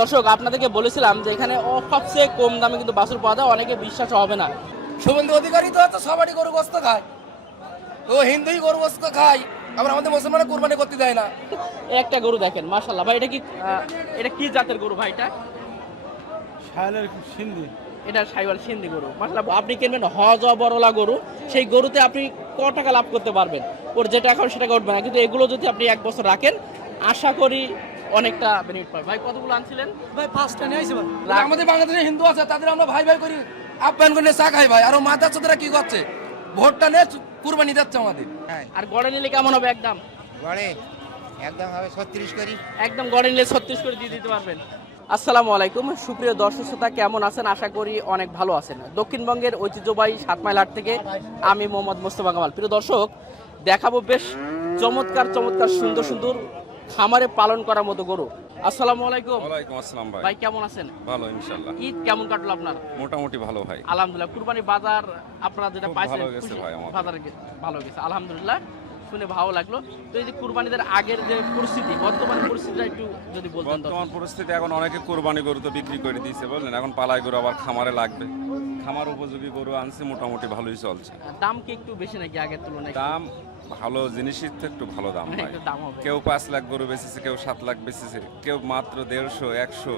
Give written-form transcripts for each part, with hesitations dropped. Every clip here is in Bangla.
দর্শক আপনাদেরকে বলেছিলাম যে এখানে সবচেয়ে কম দামে কিন্তু বাছুর পাওয়া যায়, অনেকে বিশ্বাস হবে না। শুভেন্দু অধিকারী তো সবারই গরু গোস্ত খায়, ও হিন্দুই গরু গোস্ত খায়, আবার আমাদের মুসলমানের কুরবানি করতে দেয় না। একটা গরু দেখেন মাশাআল্লাহ ভাই, এটা কি জাতের গরু ভাই? এটা শাইলের সিন্ধি। এটা সাইওয়াল সিন্ধি গরু মাশাআল্লাহ। আপনি কিনবেন বড়লা গরু, সেই গরুতে আপনি ক টাকা লাভ করতে পারবেন, ওর যে টাকা সে টাকা উঠবে না। কিন্তু এগুলো যদি আপনি 1 বছর রাখেন আশা করি অনেকটা বেনিফিট পাবেন। ভাই কতগুলো আনছিলেন? ভাই 5টা নিয়ে আইছি ভাই। আমাদের বাংলাদেশে হিন্দু আছে, তাদের আমরা ভাই ভাই করি, আপ্যায়ন করে চা খাই ভাই। আর মাথা চোদরা কি করছে, ভোটটা নিয়ে কুরবানি যাচ্ছে আমাদের। আর গড়ে নিলে কেমন হবে? একদম গড়ে একদম হবে 36 করি। একদম গড়ে নিলে 36 করে দিয়ে দিতে পারবেন। আসসালামু আলাইকুম সুপ্রিয় দর্শক শ্রোতা, কেমন আছেন? আশা করি অনেক ভালো আছেন। দক্ষিণবঙ্গের ঐতিহ্যবাহী 7 মাইল হাট থেকে আমি মোহাম্মদ মোস্তফা কামাল। প্রিয় দর্শক, দেখাবো বেশ চমৎকার চমৎকার সুন্দর সুন্দর খামারে পালন করার মতো গরু। আসসালামু আলাইকুম। ওয়ালাইকুম আসসালাম ভাই। ভাই কেমন আছেন? ভালো ইনশাআল্লাহ। ঈদ কেমন কাটলো আপনার? মোটামুটি ভালো ভাই। আলহামদুলিল্লাহ। কুরবানি বাজার আপনারা যেটা খুব পাইছেন, ভালো গেছে ভাই আমার। বাজারে ভালো গেছে আলহামদুলিল্লাহ, শুনে ভালো লাগলো। তো এই যে কুরবানিদের আগের যে পরিস্থিতি, বর্তমান পরিস্থিতিটা একটু যদি বলতেন। বর্তমান পরিস্থিতি এখন অনেকে কোরবানি গরু তো বিক্রি করে দিয়েছে বললেন, এখন পালাই গরু আবার খামারে লাগবে। খামার উপযোগী গরু আনছে, মোটামুটি ভালোই চলছে। দাম কি একটু বেশি নাকি আগের তুলনায়? দাম ভালো জিনিসের তো একটু ভালো দাম ভাই। একটু দাম হবে। কেউ 5 লাখ গরু বেচেছে, কেউ 7 লাখ বেচেছে, কেউ মাত্র 150 100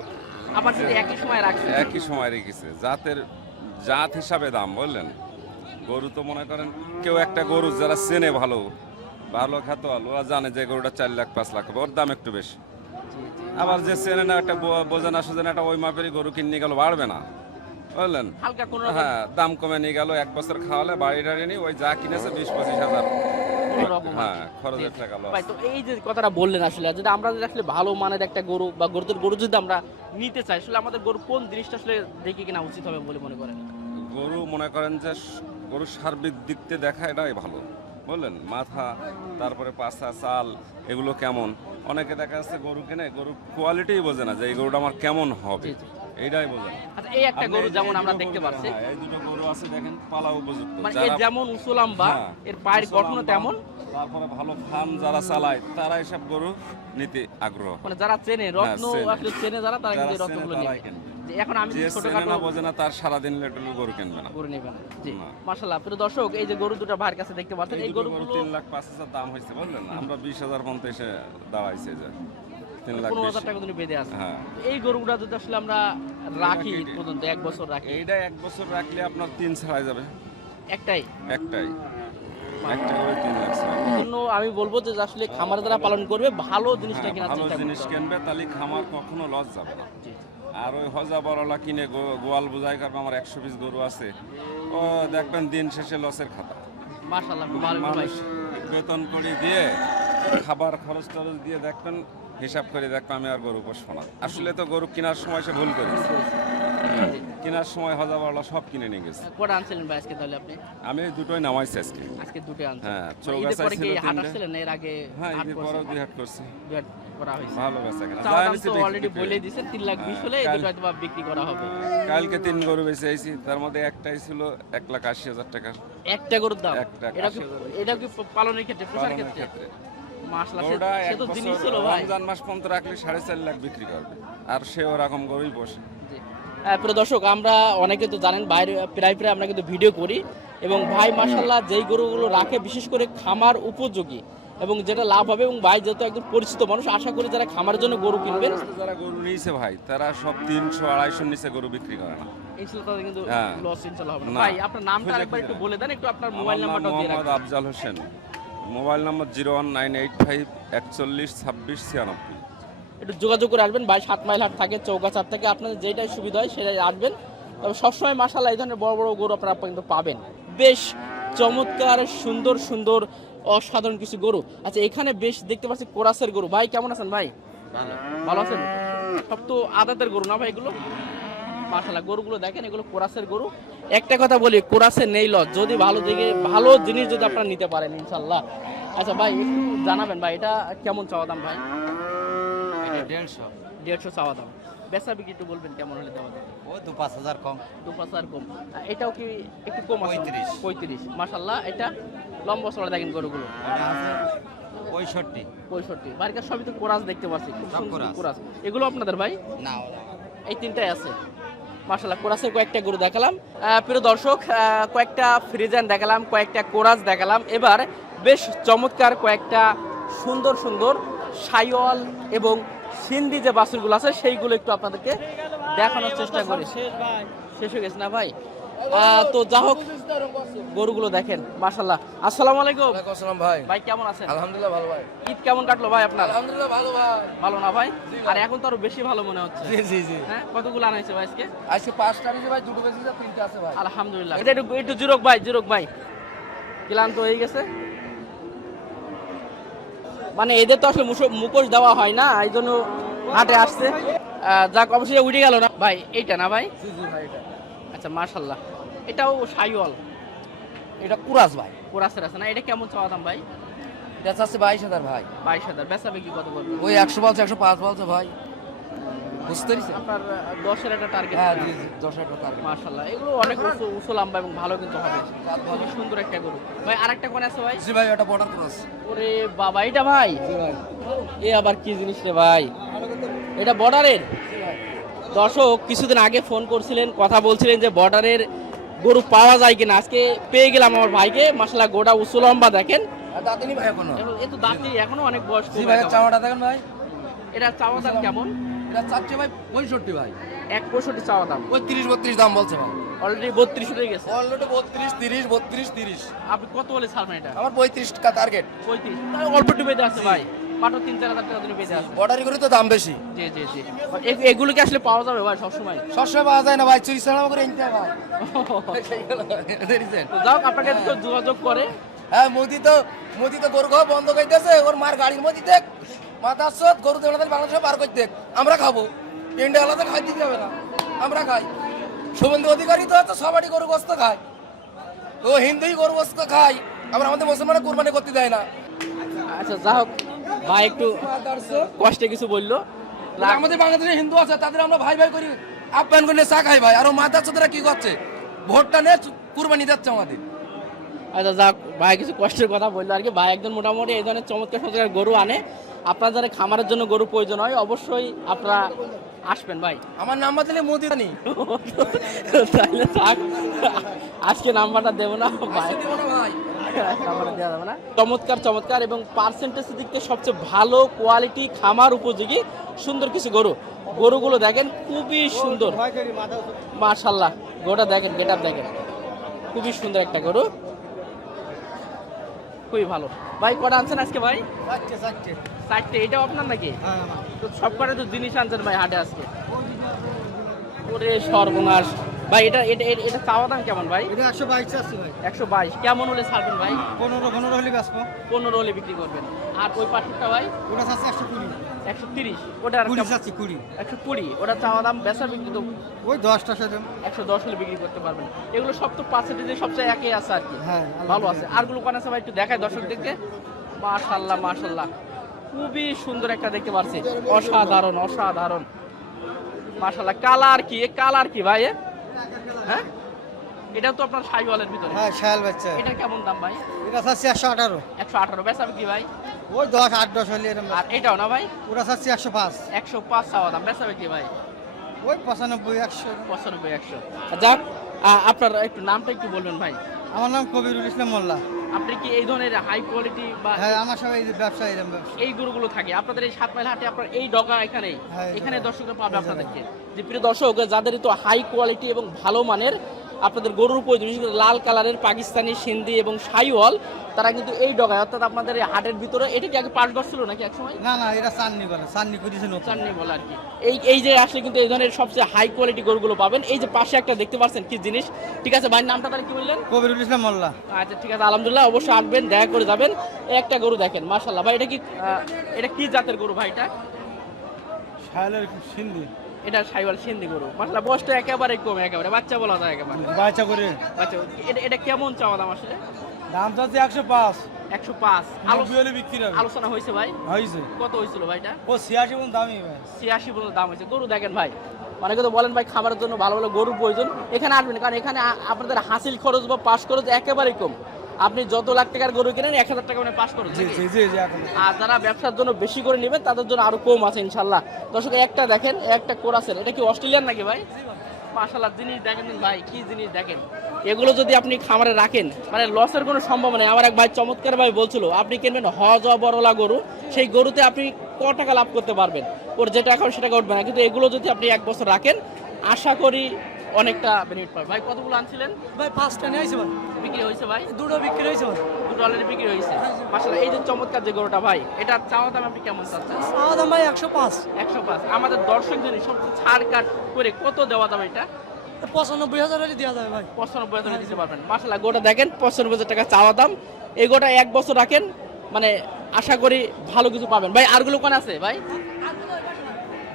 আবার যদি একই সময় রাখছে, একই সময় রেখেছে। জাত হিসাবে দাম বললেন। গরু তো মনে করেন কেউ একটা গরু যারা চেনে ভালো ভালো খ্যাত ভালো, ওরা জানে যে গরুটা 4 লাখ 5 লাখ হবে, ওর দাম একটু বেশি। আবার যে চেনে না, একটা বোঝে না সুঝে না, একটা ওই মাপেরই গরু কিনে গেল বাড়বে না বুঝলেন। হালকা কোনো হ্যাঁ, দাম কমে নিয়ে গেল, 1 বছর খাওয়ালে বাড়ি টাড়ি নিয়ে ওই যা কিনেছে 20-25 হাজার, হ্যাঁ খরচের টাকা লস। ভাই তো এই যে কথাটা বললেন, আসলে যদি আমরা যদি আসলে ভালো মানের একটা গরু বা গরু যদি আমরা নিতে চাই, আসলে আমাদের গরু কোন জিনিসটা আসলে দেখে কিনা উচিত হবে বলে মনে করেন? গরু মনে করেন যে গরু সার্বিক দিক থেকে দেখা এটাই ভালো বললেন। মাথা, তারপরে পাছা, চাল, এগুলো কেমন। অনেকে দেখা যাচ্ছে গরু কিনে, গরু কোয়ালিটিই বোঝে না যে এই গরুটা আমার কেমন হবে, এইটাই বোঝে না। আচ্ছা, এই একটা গরু যেমন আমরা দেখতে পাচ্ছি, হ্যাঁ, এই দুটো গরু আছে দেখেন, পালা উপযুক্ত। মানে এর যেমন উসুলাম্বা, হ্যাঁ, এর পায়ের গঠন তেমন। তারপরে ভালো ফার্ম যারা চালায় তারা এসব গরু নিতে আগ্রহ। মানে যারা চেনে রত্ন, চেনে। আসলে চেনে যারা, তারা কিন্তু এই যারা রত্নগুলো চেনে নেবে। তারাই কেনে। যে এখন আমি যে যদি চেনে ছোটখাটো না বোঝে না, তার সারাদিন লেটুলু গরু কিনবে না। গরু নেবে না। জি না। মাশাআল্লাহ। প্রিয় দর্শক, এই যে গরু দুটো ভাইয়ের কাছে দেখতে পাচ্ছেন, এই এই গরু গরুগুলো 3 লাখ 5 হাজার দাম হয়েছে বললেন। আমরা 20,000 পর্যন্ত এসে দাঁড়াইছে যে 3 লাখ 15,000 20। টাকা কিন্তু বেঁধে আছে। হ্যাঁ। এই গরুগুলো যদি আসলে আমরা রাখি ঈদ পর্যন্ত 1 বছর রাখি, এইটা 1 বছর রাখলে আপনার 3 ছাড়াই যাবে। একটাই একটাই একটা করে 3 লাখ ছাড়াই। জন্য আমি বলবো যে আসলে খামার যারা পালন করবে ভালো জিনিসটা হ্যাঁ, কেনার ভালো চেষ্টা জিনিস করতে হবে। কিনবে, তাহলে খামার কখনো লস যাবে না। জি, জি। আর ওই হজা বড়লা কিনে গোয়াল বোঝাই করবে, আমার 100 পিস গরু আছে, ও দেখবেন দিন শেষে লসের খাতা। মাশাআল্লাহ, খুব ভালো ভাই। মানুষ বেতন করে দিয়ে খাবার খরচ টরচ দিয়ে দেখবেন, হিসাব করে দেখবেন আমি আর গরু পোষবো না। আসলে তো গরু কেনার সময় সে ভুল করেছে। জি। কেনার সময় হজা বড়লা সব কিনে নিয়ে গেছে। কটা আনছিলেন ভাই আজকে তাহলে আপনি? আমি এই দুটোই নামাইছি আজকে। আজকে দুটো আনছেন। হ্যাঁ, ঈদের চৌগাছায় পরে কি ছিল হাট 3টে। আসছিলেন না এর আগে? হ্যাঁ, হাট ঈদের করছেন? পরেও 2 হাট করছি। দুই হাট করা হয়েছে। ভালো বেচা কেনা। চাওয়া দাম জানিস তো বিক্রি অলরেডি করে। বলে দিয়েছেন 3 লাখ 20 হলে এই কাল- দুটো হয়তো বা বিক্রি করা হবে। কালকে 3 গরু বেঁচে আইছি, তার মধ্যে একটাই ছিল 1,80,000 টাকা একটা গরুর দাম? একটা এটা কি পালনের ক্ষেত্রে, পোষার পালনের ক্ষেত্রে? ক্ষেত্রে। মাশাআল্লাহ, গরুটা সে 1 তো জিনিস বছর ছিল ভাই। রমজান মাস পর্যন্ত রাখলে 4.5 লাখ বিক্রি করবে, আর সে ওরকম গরুই পোষে। জি। প্রিয় দর্শক, আমরা অনেকে তো জানেন বাইরে প্রায় আমরা কিন্তু ভিডিও করি, এবং ভাই মাশাআল্লাহ যেই গরুগুলো রাখে বিশেষ করে খামার উপযোগী এবং যেটা লাভ হবে, এবং ভাই যেহেতু একদম পরিচিত মানুষ, আশা করি যারা খামারের জন্য গরু কিনবেন, যারা গরু নিয়েছে ভাই, তারা সব 300-250 নিচে গরু বিক্রি করে না। ইনশাআল্লাহ তাদের কিন্তু হ্যাঁ। লস ইনশাআল্লাহ হবে না। না। ভাই আপনার নামটা খুঁজে আরেকবার খুঁজে একটু না। বলে দেন, একটু আপনার আমার মোবাইল নাম নাম্বারটাও দিয়ে মোহাম্মদ রাখুন। আফজাল হোসেন। Mobile number 01985412696। একটু যোগাযোগ করে আসবেন। ভাই 7 মাইল হাট থাকে, চৌগাছার থেকে, আপনাদের যেটাই সুবিধা হয় সেটাই আসবেন। তবে সবসময় মাশাআল্লাহ এই ধরনের বড় বড় গরু আপনারা কিন্তু পাবেন, বেশ চমৎকার সুন্দর সুন্দর অসাধারণ কিছু গরু। আচ্ছা, এখানে বেশ দেখতে পাচ্ছি কোরাসের গরু। ভাই কেমন আছেন ভাই? ভালো আছেন? সব তো আদাতের গরু না ভাই এগুলো? মাশাআল্লাহ, গরুগুলো দেখেন, এগুলো কোরাসের গরু। একটা কথা বলি, কোরাসের নেই লস, যদি ভালো দিকে ভালো জিনিস যদি আপনারা নিতে পারেন ইনশাআল্লাহ। আচ্ছা ভাই, একটু জানাবেন ভাই এটা কেমন চাওয়া দাম ভাই? এটা 150। 150 চাওয়া দাম। বেচা বিক্রি একটু বলবেন কেমন হলে দেওয়া যাবে? ও 2-5 হাজার কম। 2-5 আর কম। এটাও কি একটু কম আছে? 35 35। মাশাআল্লাহ, এটা লম্বা চড়া দেখেন গরুগুলো। এটা আছে 65 65 বাড়ির সবই তো কোরাস দেখতে পাচ্ছি, খুব সব সুন্দর কোরাস। কোরাস। এগুলো আপনাদের ভাই? না এই তিনটাই আছে মাশাআল্লাহ। কোরাসের কয়েকটা গরু দেখালাম। প্রিয় দর্শক, কয়েকটা ফ্রিজিয়ান দেখালাম, কয়েকটা কোরাস দেখালাম। এবার বেশ চমৎকার কয়েকটা সুন্দর সুন্দর শাইওয়াল এবং সিন্ধি যে বাছুরগুলো আছে সেইগুলো একটু আপনাদেরকে দেখানোর চেষ্টা করি। শেষ হয়ে গেছে না ভাই? তো যা হোক, গরুগুলো দেখেন মাশাআল্লাহ। আসসালামু আলাইকুম। ওয়ালাইকুম আসসালাম ভাই। ভাই কেমন আছেন? আলহামদুলিল্লাহ ভালো ভাই। ঈদ কেমন কাটলো ভাই আপনার? আলহামদুলিল্লাহ ভালো ভাই। ভালো না ভাই? আর এখন তো আরো বেশি ভালো মনে হচ্ছে। জি জি জি। হ্যাঁ, কতগুলো আনাইছে ভাই আজকে? আজকে 5টা নিয়েছে ভাই, দুটো বেশি তিনটা আছে ভাই। আলহামদুলিল্লাহ। এটা একটু একটু জুরক ভাই ক্লান্ত হয়ে গেছে। মানে এদের তো আসলে মুখোশ দেওয়া হয় না, এই জন্য হাটে আসছে। যাক, অবশ্যই উঠে গেল না ভাই। এইটা না ভাই? জি জি ভাই এটা। আচ্ছা মাশাআল্লাহ। এটাও শাইওয়াল, এটা কুরাস ভাই। কোরাসের আছে না? এটা কেমন চাওয়া দাম ভাই? এটা আছে 22,000 ভাই। 22,000। বেচা বিক্রি কত করবে? ওই 100 বলছে, 105 বলছে ভাই। বুঝতে পেরেছেন? আপনার 10-এর একটা টার্গেট। হ্যাঁ জি জি, 10 টাকা। মাশাআল্লাহ, এগুলো অনেক উঁচু লম্বা এবং ভালো কিন্তু হবে। খুবই সুন্দর একটা গরু ভাই। আরেকটা কোন আছে ভাই? জি ভাই, এটা বর্ডার কুরাস। ওরে বাবা, এটা ভাই? জি ভাই। এ আবার কি জিনিস রে ভাই? এটা বর্ডারের? দর্শক কিছুদিন আগে ফোন করছিলেন, কথা বলছিলেন যে বর্ডারের গরু পাওয়া যায় কিনা। আজকে পেয়ে গেলাম আমার ভাইকে। মাশাআল্লাহ, গোটা উঁচু লম্বা দেখেন। আর দাঁতে নি ভাই এখনো। এ তো দাঁতি এখনো অনেক বয়স। জি ভাই, চাওয়াটা দেখেন ভাই। এটা চাওয়া দাম কেমন? এটা চাচ্ছে ভাই 65 ভাই। 1.65 চাওয়া দাম। ওই 30-32 দাম বলছে ভাই। অলরেডি 32 হয়ে গেছে। অলরেডি 32, 30, 32, 30। আপনি কত বলে ছাড়বেন এটা? আমার 35 টাকা টার্গেট। 35। অল্প একটু বেঁধে আছে ভাই, মাত্র 3-4 হাজার টাকা দিলে বেঁধে আছে। বর্ডারি করে তো দাম বেশি। জি জি জি। এগুলো কি আসলে পাওয়া যাবে ভাই সবসময়? সবসময় পাওয়া যায় না ভাই, চুরি চালাম করে এনতে হয় ভাই। দেখেছেন? তো যাও, আপনাকে তো যোগাযোগ করে। হ্যাঁ, মোদি তো গরু খাওয়া বন্ধ করতেছে। ওর মার গাড়ির মধ্যে দেখ মাথা সব গরু দেওয়া বাংলাদেশে পার করতে দেখ। আমরা খাবো, ইন্ডিয়া আলাদা খাই দিতে হবে না, আমরা খাই। শুভেন্দু অধিকারী তো আছে, সবারই গরু গোস্ত খায়। ও হিন্দুই গরু গোস্ত খায়, আমরা আমাদের মুসলমানের কোরবানি করতে দেয় না। আচ্ছা যা হোক, ভাই একটু কষ্টে কিছু বললো। আমাদের বাংলাদেশে হিন্দু আছে, তাদের আমরা ভাই ভাই করি, আপ্যায়ন করে চা খাই ভাই। আর ও মাদ্রাসারা কি করছে, ভোটটা নিয়ে কুরবানি দিচ্ছে আমাদের। আচ্ছা যাক, ভাই কিছু কষ্টের কথা বললো আর কি। ভাই একজন মোটামুটি এই ধরনের চমৎকার চমৎকার গরু আনে। আপনার যারা খামারের জন্য গরু প্রয়োজন হয় অবশ্যই আপনারা আসবেন ভাই। আমার নাম্বার দিলে মোদি জানি তাইলে থাক, আজকে নাম্বারটা দেবো না ভাই, দিব না ভাই। নাম্বারটা দেওয়া যাবে না। চমৎকার চমৎকার এবং পার্সেন্টেজ দিক থেকে সবচেয়ে ভালো কোয়ালিটি, খামার উপযোগী সুন্দর কিছু গরুগুলো দেখেন, খুবই সুন্দর মাশাআল্লাহ। গরুটা দেখেন, গেটআপ দেখেন, খুবই সুন্দর একটা গরু, খুবই ভালো। ভাই কটা আনছেন আজকে ভাই? 4টে। এটাও আপনার নাকি? তো সব কটা তো জিনিস আনছেন ভাই হাটে আজকে। ওরে সর্বনাশ ভাই। এটা এটা এটা চাওয়া দাম কেমন ভাই? এটা 122 আছে ভাই। 122। কেমন হলে ছাড়বেন ভাই? 15 হলে বেচবো। 15 হলে বিক্রি করবেন। আর ওই পাশেরটা ভাই? ওটা আছে 120। 130। ওটা 20 আছে 20। 120। ওটা চাওয়া দাম, বেচা বিক্রি তো ওই 10টা সাথে। 110 হলে বিক্রি করতে পারবেন। এগুলো সব তো পার্সেন্টেজে সবচেয়ে একই আছে আর কি। হ্যাঁ, ভালো আছে। আরগুলো কোন আছে ভাই একটু দেখায় দর্শকদেরকে। মাশাআল্লাহ মাশাআল্লাহ, খুবই সুন্দর একটা দেখতে পাচ্ছি। অসাধারণ অসাধারণ মাশাআল্লাহ। কালার কি, এ কালার কি ভাই? হ্যাঁ, এটা তো আপনার শাইওয়ালের ভিতরে। হ্যাঁ, শায়াল বাচ্চা। এটা কেমন দাম ভাই? এটা আছে 118। 118। বেচা বিক্রি ভাই? ওই 10 8-10 হলে এরকম। আর এটাও না ভাই? ওটা আছে 105। 105 চাওয়া দাম, বেচা বিক্রি ভাই? ওই 95 100। 95 100। যাক, আপনার একটু নামটা একটু বলবেন ভাই। আমার নাম কবিরুল ইসলাম মোল্লা। আপনি কি এই ধরনের হাই কোয়ালিটি বা হ্যাঁ, আমার সবাই ব্যবসা এরকম ব্যবসা। এই গরুগুলো থাকে আপনাদের এই 7 মাইল হাটে? আপনার এই ডগা এখানেই, হ্যাঁ, এখানে দর্শকরা পাবে আপনাদেরকে। যে প্রিয় দর্শক, যাদের তো হাই কোয়ালিটি এবং ভালো মানের আপনাদের গরুর প্রয়োজন, বিশেষ করে লাল কালারের পাকিস্তানি, সিন্ধি এবং শাইওয়াল, তারা কিন্তু এই ডগায় অর্থাৎ আপনাদের এই হাটের ভিতরে। এটা কি আগে পাঁচগড় ছিল নাকি এক সময়? না না, এটা চাননি বলে, চাননি করেছে নতুন। চাননি বলে আর কি। এই যে আসলে কিন্তু এই ধরনের সবচেয়ে হাই কোয়ালিটি গরুগুলো পাবেন। এই যে পাশে একটা দেখতে পাচ্ছেন কি জিনিস, ঠিক আছে ভাই, নামটা তাহলে কি বললেন? কবিরুল ইসলাম মোল্লা। আচ্ছা ঠিক আছে, আলহামদুলিল্লাহ। অবশ্যই আসবেন, দেখা করে যাবেন। এই একটা গরু দেখেন মাশাআল্লাহ ভাই। এটা কি জাতের গরু ভাই? এটা শায়ালের সিন্ধি। এটা শাইওয়াল সিন্ধি গরু মাশাআল্লাহ। বয়সটা একেবারে কম, একেবারে বাচ্চা বলা যায় একেবারে বাচ্চা করে। আচ্ছা, এটা কেমন চাওয়া দাম আসলে? দাম চাচ্ছে 105। 105। হলে বিক্রি হবে। আলোচনা হয়েছে ভাই? হয়েছে। কত হয়েছিল ভাই? এটা ও 86 পর্যন্ত দামই ভাই। 86 পর্যন্ত দাম হয়েছে। গরু দেখেন ভাই, অনেকে তো বলেন ভাই খাবারের জন্য ভালো ভালো গরুর প্রয়োজন, এখানে আসবেন। কারণ এখানে আপনাদের হাসিল খরচ বা পাস খরচ একেবারেই কম। আপনি যত লাখ টাকার গরু কিনেন 1,000 টাকা মানে পাস করুন জি নাকি? জি জি জি এখন আর যারা ব্যবসার জন্য বেশি করে নেবেন তাদের জন্য আরো কম আছে ইনশাল্লাহ। দর্শক একটা দেখেন, একটা কোরাসের, এটা কি অস্ট্রেলিয়ান নাকি ভাই? মাশাআল্লাহ, জিনিস দেখেন ভাই, কি জিনিস দেখেন। এগুলো যদি আপনি খামারে রাখেন মানে লসের কোনো সম্ভাবনা নেই। আমার এক ভাই চমৎকার ভাই বলছিল আপনি কিনবেন হজ বড়লা গরু, সেই গরুতে আপনি ক টাকা লাভ করতে পারবেন, ওর যে টাকা সে টাকা উঠবে না। কিন্তু এগুলো যদি আপনি 1 বছর রাখেন আশা করি অনেকটা বেনিফিট পাবেন। ভাই কতগুলো আনছিলেন? ভাই 5টা নিয়ে আইছে ভাই, বিক্রি হয়েছে ভাই? দুটো বিক্রি হয়েছে ভাই। দুটো অলরেডি বিক্রি হয়েছে। মাশাআল্লাহ, এই যে চমৎকার যে গরুটা ভাই, এটা চাওয়া দাম আপনি কেমন চাচ্ছেন? চাওয়া দাম ভাই 105, 105। আমাদের দর্শক জন্য সবচেয়ে ছাড় কাট করে কত দেওয়া দাম এটা? 95,000 হলে দেওয়া যাবে ভাই। 95,000 দিতে পারবেন। মাশাআল্লাহ, গোটা দেখেন 95,000 টাকা চাওয়া দাম। এই গোটা 1 বছর রাখেন মানে আশা করি ভালো কিছু পাবেন। ভাই আরগুলো কোন আছে ভাই?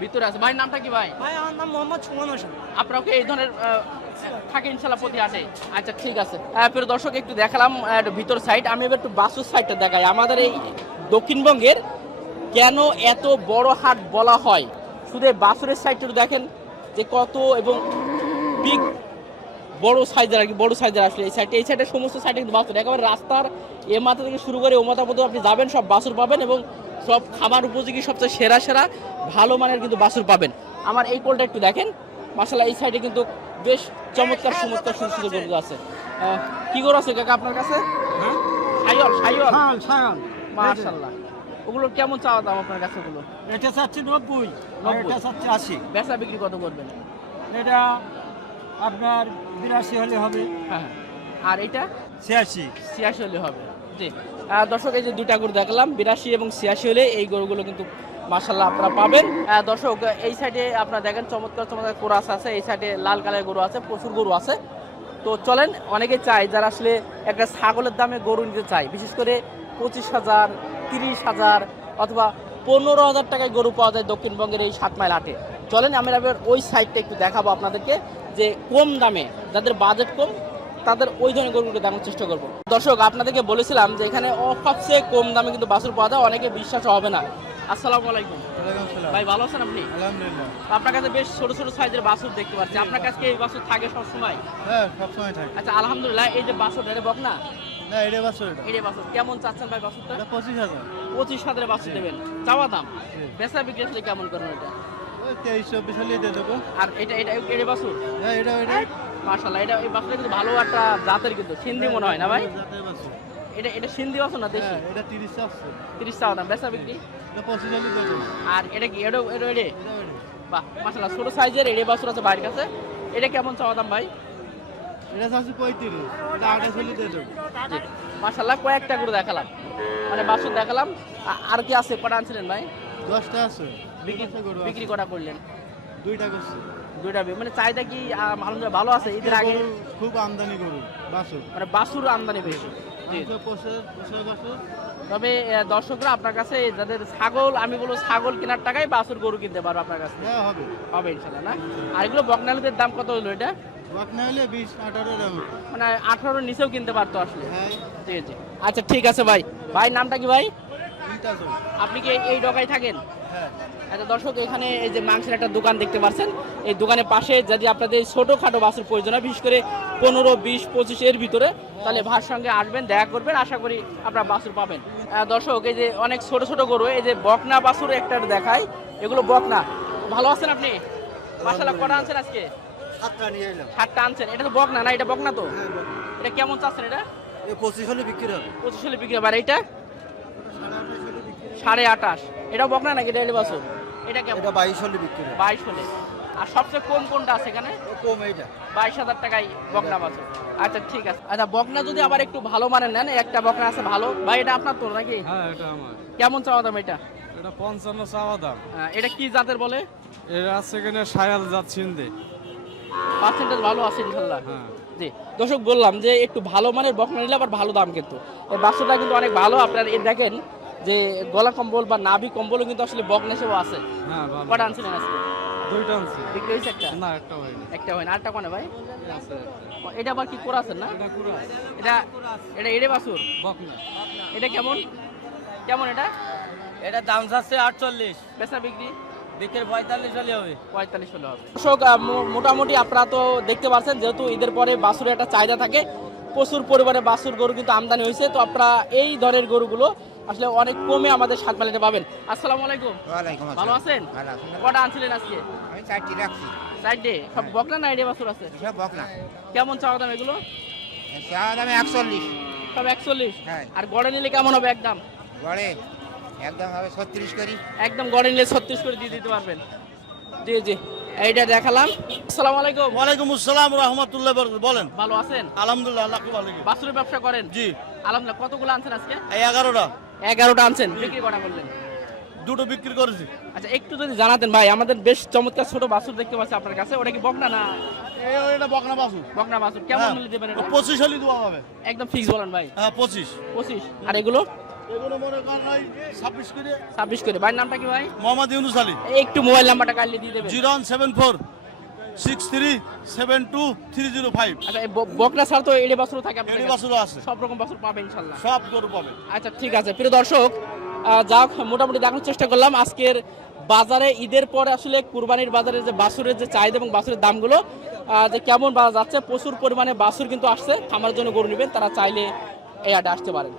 ভিতরে আছে। ভাই নামটা কি ভাই? ভাই আমার নাম মোহাম্মদ সুমন হোসেন। আপনাকে এই ধরনের থাকে ইনশাল্লাহ প্রতি হাটে? আচ্ছা ঠিক আছে। প্রিয় দর্শক একটু দেখালাম ভিতর সাইড, আমি এবার একটু বাসুর সাইডটা দেখাই। আমাদের এই দক্ষিণবঙ্গের কেন এত বড় হাট বলা হয়, শুধু এই বাসুরের সাইডটা একটু দেখেন যে কত এবং বিগ বড় সাইজের আর কি, বড় সাইজের আসলে এই সাইডে সমস্ত সাইডে কিন্তু বাছুর, একেবারে রাস্তার এ মাথা থেকে শুরু করে ও মাথা পর্যন্ত আপনি যাবেন সব বাছুর পাবেন এবং সব খাবার উপযোগী সবচেয়ে সেরা সেরা ভালো মানের কিন্তু বাছুর পাবেন। আমার এই কোলটা একটু দেখেন, মাশাআল্লাহ এই সাইডে কিন্তু বেশ চমৎকার চমৎকার সুন্দর সুন্দর গরু আছে। কি গরু আছে কাকা আপনার কাছে? হ্যাঁ সাইওয়াল সাইওয়াল ছায়াল মাশাআল্লাহ। ওগুলো কেমন চাওয়া দাম আপনার কাছে? ওগুলো এটা চাচ্ছি 90, আর এটা চাচ্ছি 80। বেচা বিক্রি কত করবেন? এটা আপনার 82 হলে হবে। হ্যাঁ, আর এটা 86। 86 হলে হবে। জি দর্শক, এই যে দুইটা গরু দেখলাম 82 এবং 86 হলে এই গরুগুলো কিন্তু মাশাআল্লাহ আপনারা পাবেন। দর্শক এই সাইডে আপনারা দেখেন চমৎকার চমৎকার কোরাস আছে, এই সাইডে লাল কালারের গরু আছে, প্রচুর গরু আছে। তো চলেন, অনেকে চায় যারা আসলে একটা ছাগলের দামে গরু নিতে চায়, বিশেষ করে 25,000, 30,000 অথবা 15,000 টাকায় গরু পাওয়া যায় দক্ষিণবঙ্গের এই 7 মাইল হাটে। চলেন আমি এবার ওই সাইডটা একটু দেখাবো আপনাদেরকে, যে কম দামে যাদের বাজেট কম তাদের ওই ধরনের গরুগুলো দেখানোর চেষ্টা করবো। দর্শক আপনাদেরকে বলেছিলাম যে এখানে সবচেয়ে কম দামে কিন্তু বাছুর পাওয়া যায়, অনেকে বিশ্বাস হবে না। আসসালামু আলাইকুম ভাই, ভালো আছেন আপনি? আলহামদুলিল্লাহ। আপনার কাছে বেশ ছোট ছোট সাইজের বাছুর দেখতে পাচ্ছি, আপনার কাছে কি এই বাছুর থাকে সব সময়? হ্যাঁ সবসময় থাকে। আচ্ছা আলহামদুলিল্লাহ। এই যে বাছুর, এটা বকনা? না এটা বাছুর, এটা এই যে বাছুর কেমন চাচ্ছেন ভাই বাছুরটা? 25,000। 25,000 বাছুর দেবেন চাওয়া দাম। বেচা বিক্রি আসলে কেমন করেন এটা? ওই 23-24 হলে দিয়ে দেবো। আর এটা এটা এটা বাছুর হ্যাঁ এটা মাশাআল্লাহ, এটা এই বাছুরটা কিন্তু ভালো একটা জাতের, কিন্তু সিন্ধি মনে হয় না ভাই? জাতের বাছুর। এটা এটা সিন্ধি বাছুর না দেশি? হ্যাঁ এটা 30 চাচ্ছে। 30 চাওয়া দাম, বেচা বিক্রি? এটা 25 হলে দিয়ে দেবো। আর এটা কি এটা এটা এটা এটা বাহ মাশাআল্লাহ, ছোট সাইজের এড়ে বাছুর আছে বাইরের কাছে। এটা কেমন চাওয়া দাম ভাই? এটা চাচ্ছি 35, এটা 28 হলে দিয়ে দেবো। জি মাশাআল্লাহ, কয়েকটা করে দেখালাম মানে বাছুর দেখালাম। আর কি আছে, কটা আনছিলেন ভাই? 10টা আছে। বিক্রি গরু আছে। বিক্রি কটা করলেন? 2টা করছে। দুইটা মানে চাহিদা কি আলহামদুলিল্লাহ ভালো আছে? ঈদের আগে গরু খুব আমদানি গরু বাছুর। মানে বাছুর আমদানি বেশি। জি পোষের বাছুর। তবে দর্শকরা আপনার কাছে যাদের ছাগল, আমি বলবো ছাগল কেনার টাকায় বাছুর গরু কিনতে পারবে আপনার কাছে, হ্যাঁ হবে। হবে ইনশাল্লাহ না? আর এগুলো বকনালিদের দাম কত হলো এটা? বকনা হলে 20-18 এরকম। মানে 18 নিচেও কিনতে পারতো আসলে। হ্যাঁ জি জি আচ্ছা ঠিক আছে ভাই। ভাই নামটা কি ভাই? 3টা জোড়া। আপনি কি এই ডগায় থাকেন? হ্যাঁ আচ্ছা দর্শক, এখানে এই যে মাংসের একটা দোকান দেখতে পাচ্ছেন, এই দোকানের পাশে যদি আপনাদের ছোটোখাটো বাছুর প্রয়োজন হয়, বিশেষ করে 15, 20, 25 এর ভিতরে, তাহলে ভাইয়ের সঙ্গে আসবেন, দেখা করবেন, আশা করি আপনারা বাছুর পাবেন। দর্শক এই যে অনেক ছোট ছোট গরু, এই যে বকনা বাছুর একটা দেখায়, এগুলো বকনা। ভালো আছেন আপনি? মাশাআল্লাহ, কটা আনছেন আজকে? 7টা নিয়ে এলাম। 7টা আনছেন। এটা তো বকনা না? এটা বকনা তো? এটা কেমন চাচ্ছেন এটা? এই 25 হলে বিক্রি হবে। 25 হলে বিক্রি হবে। আর এইটা 28.5। এটাও বকনা নাকি? এটা বাছুর? এটা কেমন? এটা 22 হলে বিক্রি হবে। 22 হলে। আর সবচেয়ে কম কোনটা আছে এখানে? কম এইটা। 22,000 টাকায় বকনা বাছুর। আচ্ছা ঠিক আছে। আচ্ছা বকনা যদি আবার একটু ভালো মানের নেন, একটা বকনা আছে ভালো ভাই, এটা আপনার তো নাকি? হ্যাঁ এটা আমার। কেমন চাওয়া দাম এটা? এটা 55 চাওয়া দাম। এটা কি জাতের বলে? এর আছে এখানে শায়াল জাত সিন্ধি। পার্সেন্টেজ ভালো আছে ইনশাআল্লাহ। হ্যাঁ জি দর্শক, বললাম যে একটু ভালো মানের বকনা নিলে আবার ভালো দাম, কিন্তু এই বাছুরটা কিন্তু অনেক ভালো। আপনার এই দেখেন যে গলা কম্বল বা নাভি কম্বলও কিন্তু আসলে বকনা হিসেবেও আছে। হ্যাঁ ভালো। কটা আনছিলেন আজকে? 2টা আছে। বিক্রি হয়েছে একটা? না একটা হয়নি। একটা হয় না। আটটা কোনে ভাই? আছে এটা আবার কি করে আছেন না? এটা পুরো এটা এটা এড়ে বাছুর। বকনা। এটা কেমন কেমন এটা? এটা দাম যাচ্ছে 48, বেচা বিক্রি বিক্রি 45 হলে হবে। 45 হলে হবে। দর্শক মোটামুটি আপনারা তো দেখতে পাচ্ছেন, যেহেতু ঈদের পরে বাছুরের একটা চাহিদা থাকে, প্রচুর পরিমাণে বাছুর গরু কিন্তু আমদানি হয়েছে। তো আপনারা এই ধরনের গরুগুলো আসলে অনেক কমে আমাদের সাত মাইলে পাবেন। আসসালামু আলাইকুম, ওয়ালাইকুম ভালো আছেন? ভালো আছেন? কটা আনছিলেন আজকে? আমি 4টি রাখছি। সাইডে সব বকনা না আইডিয়া বাছুর আছে? সব বক না। কেমন চাওয়া দাম এগুলো? চাওয়া দামে 41। সব 41। হ্যাঁ। আর গড়ে নিলে কেমন হবে একদম? গড়ে একদম হবে 36 করি। একদম গড়ে নিলে 36 করে দিয়ে দিতে পারবেন। জি জি, এইটা দেখালাম। আসসালামু আলাইকুম, ওয়ালাইকুম আসসালাম রহমতুল্লাহ, বলেন। ভালো আছেন? আলহামদুলিল্লাহ, আল্লাহ খুব ভালো। বাছুরের ব্যবসা করেন? জি, আলহামদুলিল্লাহ। কতগুলো আনছেন আজকে? এই 11টা 11টা আনছেন, বিক্রি কটা করলেন? দুটো বিক্রি করেছি। আচ্ছা, একটু যদি জানাতেন ভাই, আমাদের বেশ চমৎকার ছোট বাছুর দেখতে পাচ্ছি আপনার কাছে, ওটা কি বকনা না? এটা বকনা বাসু। বকনা বাছুর। কেমন মূল্য দেবেন এটা? 25 হলে দেওয়া হবে। একদম ফিক্স বলেন ভাই। হ্যাঁ 25। 25। আর এগুলো? এগুলো মনে করেন ওই 26 করে। 26 করে। ভাইয়ের নামটা কি ভাই? মোহাম্মদ ইউনুস আলী। একটু মোবাইল নাম্বারটা কাইন্ডলি দিয়ে দেবেন। 0174 6372 305। আচ্ছা, এই বকনা ছাড়া তো এড়ে বাছুর থাকে আপনার এড়ে কাছে? বাছুরও আছে। সব রকম বাছুর পাবেন ইনশাআল্লাহ। সব গরু পাবে। আচ্ছা ঠিক আছে, প্রিয় দর্শক, যাক মোটামুটি দেখানোর চেষ্টা করলাম আজকের বাজারে ঈদের পরে আসলে কুরবানির বাজারে যে বাছুরের যে চাহিদা এবং বাছুরের দামগুলো যে কেমন বাজার যাচ্ছে। প্রচুর পরিমাণে বাছুর কিন্তু আসছে। খামার জন্য গরু নেবেন তারা চাইলে এই হাটে আসতে পারেন।